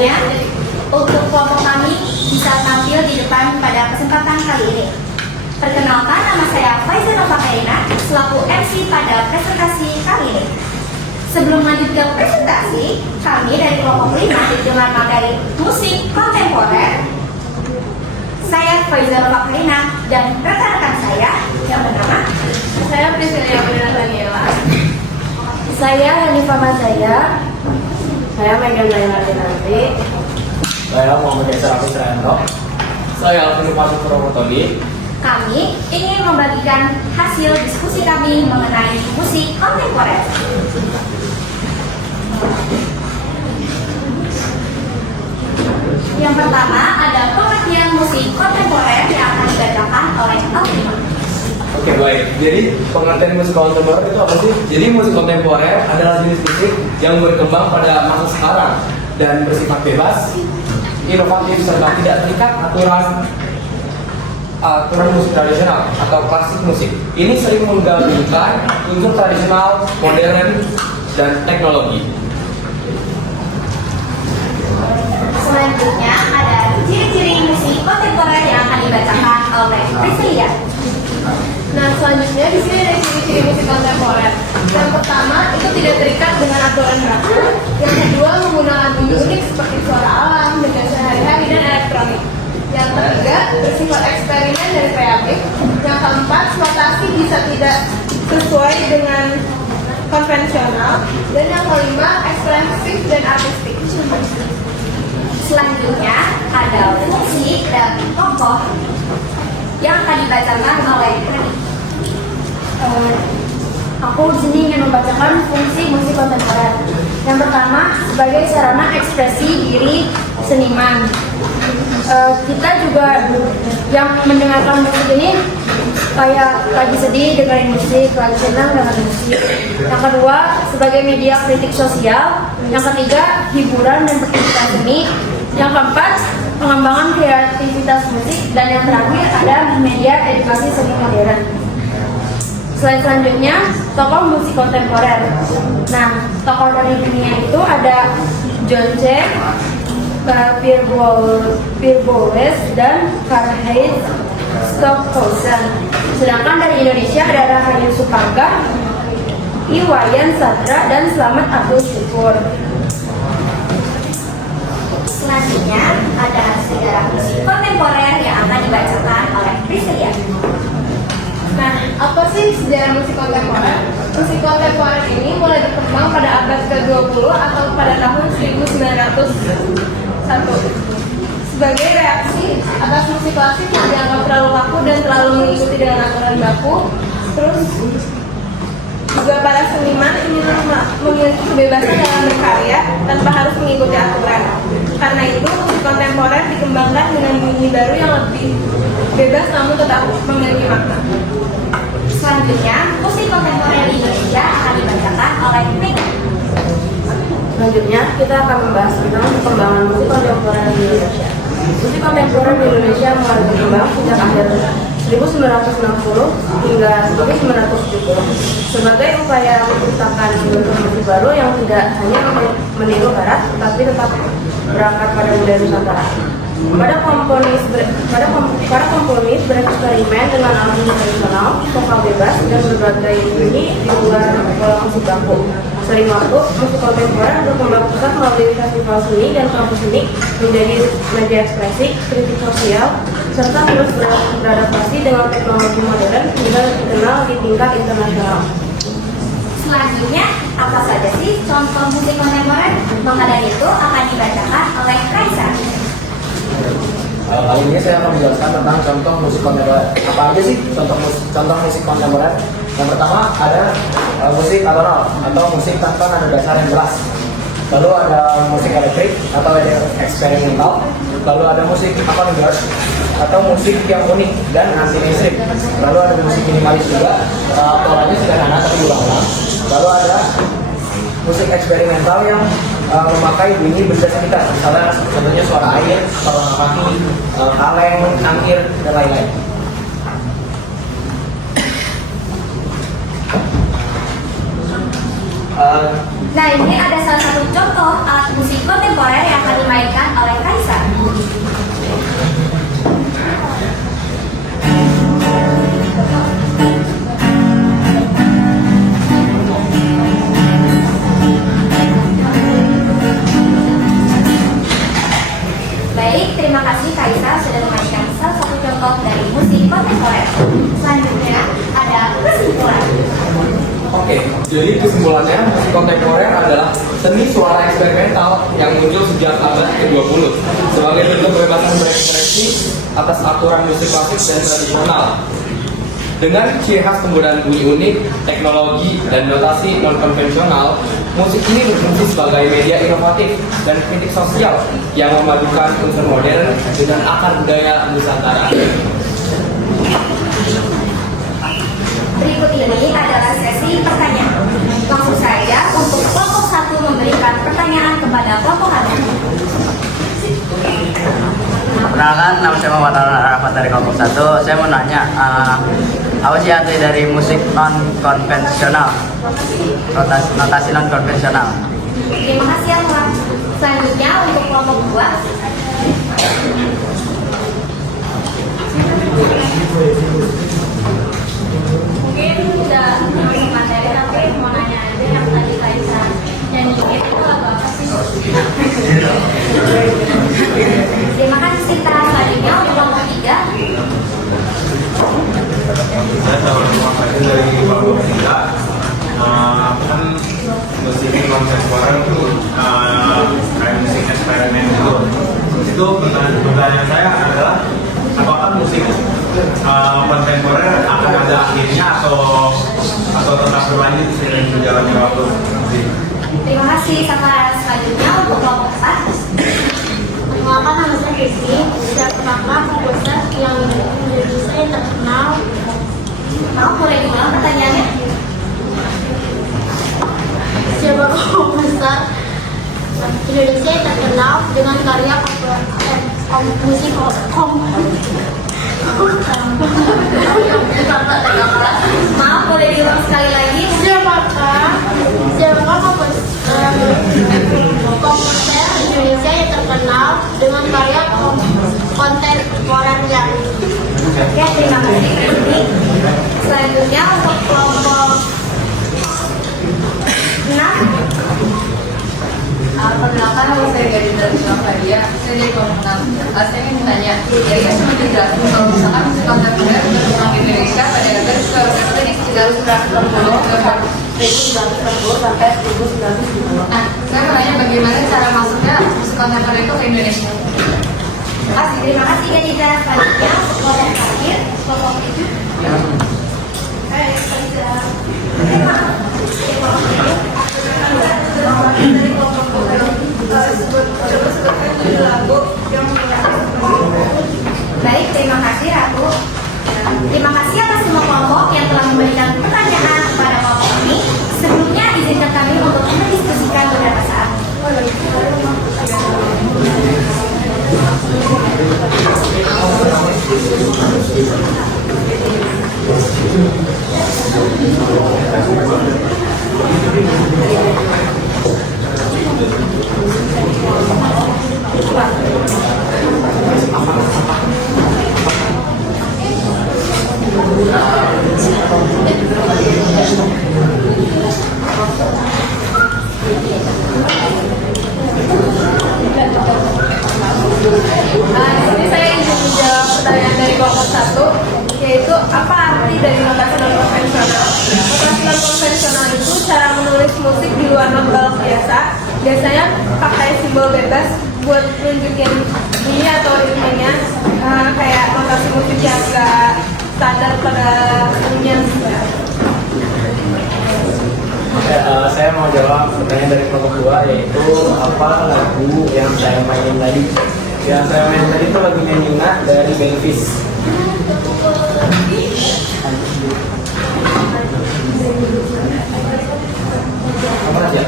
Selanjutnya, untuk kelompok kami bisa tampil di depan pada kesempatan kali ini. Perkenalkan, nama saya Faiza Nova Kaina selaku MC pada presentasi kali ini. Sebelum lanjut ke presentasi, kami dari kelompok 5 dengan materi musik kontemporer. Saya Faiza Nova Kaina dan rekan-rekan saya yang bernama Saya Priscilia Daniela. Saya Hanifah Mazaya. Saya Megan Laila Dinanti. Saya Muhammad Yasir Hafiz Rayanto. Saya Alvin Pasuk Promotoli. Kami ingin membagikan hasil diskusi kami mengenai musik kontemporer. Yang pertama ada pengertian musik kontemporer yang akan dibacakan oleh Alvin. Oke, baik. Jadi pengertian musik kontemporer itu apa sih? Jadi musik kontemporer adalah jenis musik yang berkembang pada masa sekarang dan bersifat bebas, inovatif serta tidak terikat aturan musik tradisional atau klasik musik. Ini sering menggabungkan unsur tradisional, modern, dan teknologi. Selanjutnya ada ciri-ciri musik kontemporer yang akan dibacakan oleh Priscilia. Nah, selanjutnya di sini ada ciri-ciri musik kontemporer. Yang pertama, itu tidak terikat dengan aturan baku. Yang kedua, menggunakan bumbu unik seperti suara alam, benda sehari-hari, dan elektronik. Yang ketiga, bersifat eksperimen dan kreatif. Yang keempat, notasi bisa tidak sesuai dengan konvensional. Dan yang kelima, ekspresif dan artistik. Selanjutnya ada fungsi dan tokoh yang akan dibacakan oleh Hani. Aku di sini ingin membacakan fungsi musik kontemporer. Yang pertama, sebagai sarana ekspresi diri seniman. Kita juga yang mendengarkan musik ini kayak lagi sedih dengerin musik, lagi senang dengerin musik. Yang kedua, sebagai media kritik sosial. Yang ketiga, hiburan dan pertunjukan seni. Yang keempat, pengembangan kreativitas musik. Dan yang terakhir ada media edukasi seni modern. Selanjutnya, tokoh musik kontemporer. Nah, tokoh dari dunia itu ada John Cage, Pierre Boulez, dan Karl-Heinz Stockhausen. Sedangkan dari Indonesia ada Rahayu Supangga, Iwayan Sadra, dan Slamet Abdul Syukur. Selanjutnya ada sejarah musik kontemporer yang akan dibacakan oleh Priscilia. Nah, apa sih sejarah musik kontemporer? Musik kontemporer ini mulai berkembang pada abad ke-20 atau pada tahun 1901 sebagai reaksi atas musik klasik yang dianggap terlalu kaku dan terlalu mengikuti dengan aturan baku. Terus juga para seniman ingin memiliki kebebasan dalam berkarya tanpa harus mengikuti aturan. Karena itu, musik kontemporer dikembangkan dengan bunyi baru yang lebih bebas namun tetap memiliki makna. Selanjutnya, musik kontemporer di Indonesia akan dibacakan oleh Megan. Selanjutnya, kita akan membahas tentang perkembangan musik kontemporer di Indonesia. Musik kontemporer di Indonesia mulai berkembang sejak akhir 1960 hingga 1970 sebagai upaya menciptakan bentuk musik baru yang tidak hanya meniru barat, tetapi tetap berangkat pada budaya Nusantara. Para komponis bereksperimen dengan alat musik tradisional, vokal bebas, dan berbagai bunyi di luar pola musik baku. Sering waktu, musik kontemporer berkembang pesat melalui festival seni dan kampus seni menjadi media ekspresi, kritik sosial, serta terus beradaptasi dengan teknologi modern hingga dikenal di tingkat internasional. Selanjutnya, apa saja sih contoh musik kontemporer? Maka dari itu akan dibacakan oleh Kaisa. Kali ini saya akan menjelaskan tentang contoh musik kontemporer. Apa aja sih contoh musik kontemporer? Yang pertama ada musik atonal atau musik tanpa nada dasar yang jelas. Lalu ada musik elektrik atau eksperimental. Lalu ada musik avant-garde atau musik yang unik dan anti mainstream. Lalu ada musik minimalis juga, polanya sederhana tapi berulang-ulang. Lalu ada musik eksperimental yang memakai bunyi benda sekitar, misalnya contohnya suara air, suara kaki, kaleng, angin, dan lain-lain. Nah, ini ada salah satu contoh alat musik kontemporer yang akan dimainkan Jadi kesimpulannya, musik kontemporer adalah seni suara eksperimental yang muncul sejak abad ke-20 sebagai bentuk kebebasan berekspresi atas aturan musik klasik dan tradisional. Dengan ciri khas penggunaan bunyi unik, teknologi, dan notasi non-konvensional, musik ini berfungsi sebagai media inovatif dan kritik sosial yang memadukan unsur modern dengan akar budaya Nusantara. Berikut ini adalah sesi pertanyaan. Langsung saja untuk kelompok 1 memberikan pertanyaan kepada kelompok Anda. Perkenalkan, nama saya Muhammad Arafat dari kelompok 1. Saya mau nanya, apa sih arti dari musik non-konvensional? Notasi non-konvensional. Terima kasih Ahmad. Selanjutnya untuk kelompok 2. Mungkin udah masuk materi, tapi mau nanya aja yang tadi Kaisa nyanyiin itu lagu apa sih? Terima kasih Sinta. Selanjutnya untuk kelompok 3. Saya tahu makanya dari kelompok 3 kan musik kontemporer itu kayak musik eksperimen gitu. Itu pertanyaan saya adalah apakah musik kontemporer akan ada akhirnya atau tetap berlanjut seiring berjalannya waktu? Terima kasih Safara. Selanjutnya untuk kelompok 4. Perkenalkan, nama saya Desi. Saya pertama komposer yang Indonesia yang terkenal. Mau boleh diulang pertanyaannya? Siapa komposer Indonesia yang terkenal dengan karya musik Maaf, boleh diulang sekali lagi? Siapa komposer Indonesia yang terkenal dengan karya kontemporer? Oke, terima kasih. Selanjutnya untuk kelompok 6. Perkenalkan, nama saya Gadinda Fadia. Saya dari kelompok 6. Saya ingin bertanya, kira-kira seperti jelaskan kalau misalkan musik kontemporer berkembang di Indonesia pada abad ke-19 sekitar 1960 sampai 1970. Nah, saya mau tanya bagaimana cara masuknya musik kontemporer itu ke Indonesia? Terima kasih Gadinda. Selanjutnya untuk kelompok terakhir, kelompok 7. Baik, terima kasih Ratu. Terima kasih atas semua kelompok yang telah memberikan pertanyaan kepada kelompok ini. Sebelumnya izinkan kami untuk mendiskusikan beberapa saat. Ini saya ingin menjawab pertanyaan dari kelompok 1, yaitu apa arti dari notasi non-konvensional? Notasi non-konvensional itu cara menulis musik di luar not balok biasa. Biasanya pakai simbol bebas buat nunjukin bunyi atau ritmenya, kayak notasi musik yang gak standar pada seninya. Oke, saya mau jawab pertanyaan dari kelompok 2, yaitu apa lagu yang saya mainin tadi. Yang saya mainin tadi itu lagunya Nina dari Belvis. Apa aja?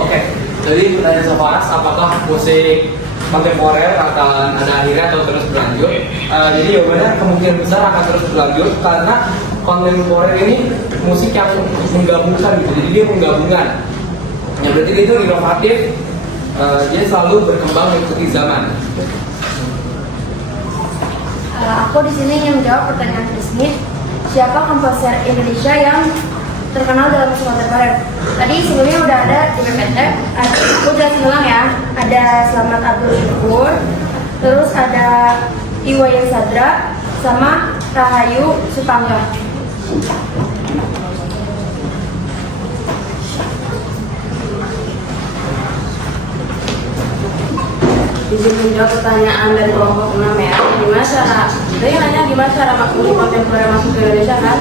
Oke, jadi pertanyaan Sofaras, apakah musik kontemporer akan ada akhirnya atau terus berlanjut? Jadi jawabannya kemungkinan besar akan terus berlanjut karena kontemporer ini musik yang menggabungkan gitu, jadi dia penggabungan. Yang berarti dia itu inovatif, dia selalu berkembang mengikuti zaman. Aku di sini ingin menjawab pertanyaan Krismi. Siapa komposer Indonesia yang terkenal dalam musik kontemporer? Tadi sebelumnya udah ada di PPT. Aku jelasin ulang ya. Ada Slamet Abdul Syukur, terus ada Iwayan Sadra, sama Rahayu Supangga. izin menjawab pertanyaan dari kelompok 6 ya. Gimana cara musik kontemporer masuk ke Indonesia kan?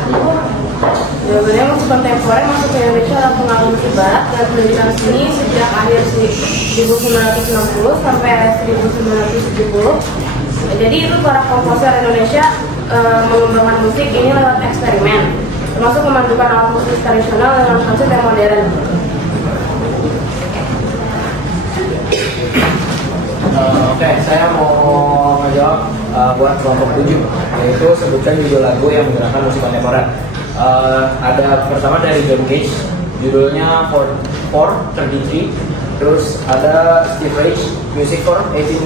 Jawabannya musik kontemporer masuk ke Indonesia adalah pengaruh musik barat dan pendidikan seni sejak akhir 1960 sampai 1970. Jadi itu para komposer Indonesia mengembangkan musik ini lewat eksperimen, termasuk memadukan alat musik tradisional dengan konsep yang modern. Oke, saya mau menjawab buat kelompok 7, yaitu sebutkan judul lagu yang menggunakan musik kontemporer. Ada pertama dari John Cage, judulnya 433. Terus ada Steve Reich, Music for 18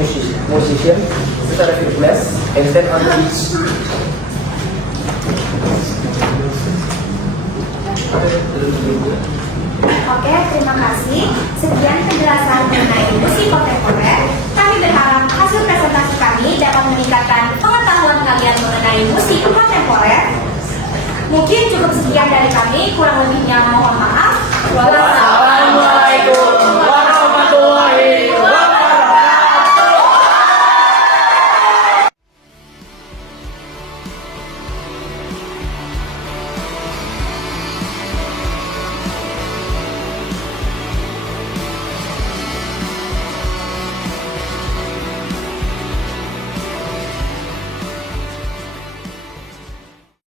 Musician. Terus ada Philip Glass, Einstein on the Beach. Oke, terima kasih. Sekian penjelasan mengenai musik kontemporer. Kami berharap hasil presentasi kami dapat meningkatkan pengetahuan kalian mengenai musik kontemporer. Mungkin cukup sekian dari kami, kurang lebihnya mohon maaf.